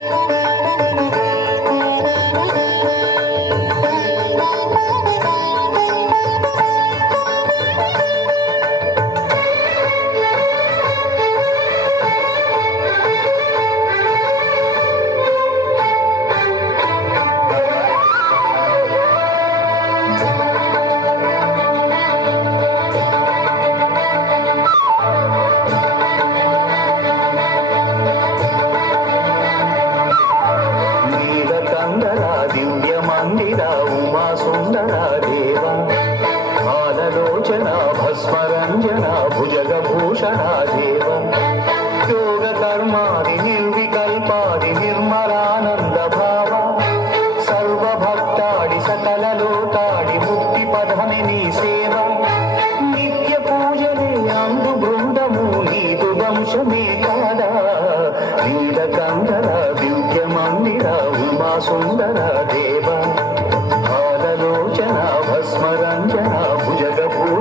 నీలకందర దివ్య మందిర ఉమా సుందర దేవ కాలలోచన భస్మరంజన భుజగ భూషణ దేవ యోగ కర్మాది నిర్వికల్పాది నిర్మలానంద భావ. సర్వభక్తాడి సకల లోకాడి ముక్తి పదమి నీ సేవ. నిత్య పూజలే అందు బృందము నీదు వంశమే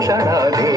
భుజగ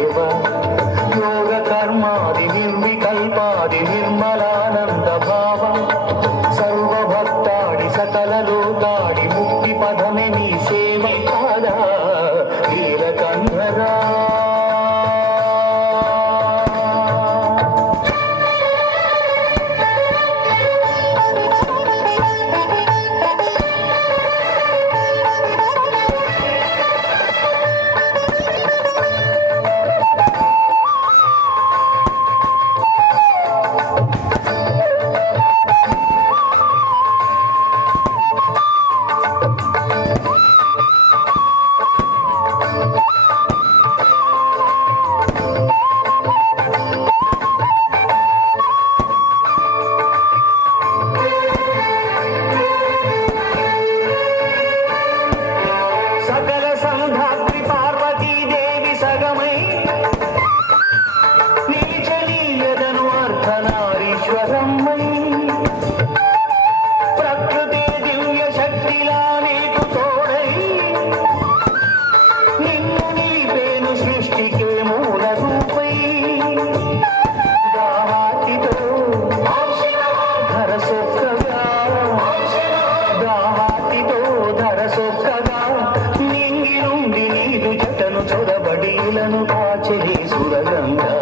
చొరబడీలను కాచెరి సురగంగా.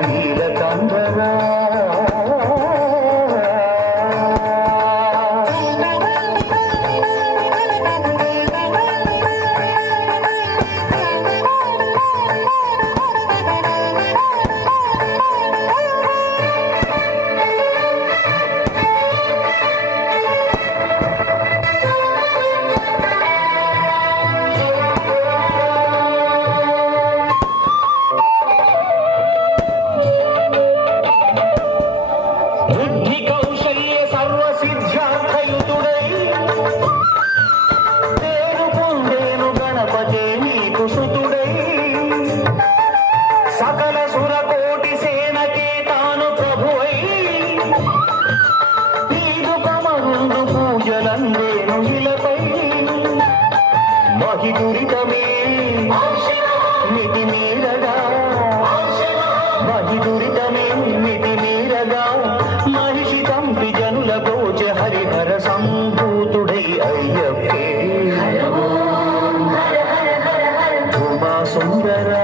నీలకందరా దురితమే మితి మీరగా మహి సంభూతుడై అయ్యప్పే. సుందరా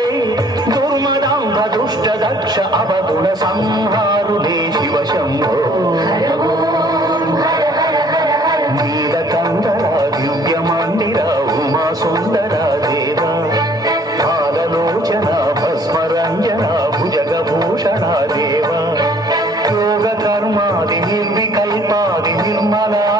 దుష్టదక్ష అవగుణ సంహారుడే శివ శంభో. ఉమా సుందర దేవ. పాదలోచన భస్మరంజన భుజగభూషణ దేవ. యోగ కర్మాది నిర్వికల్పాది నిర్మలా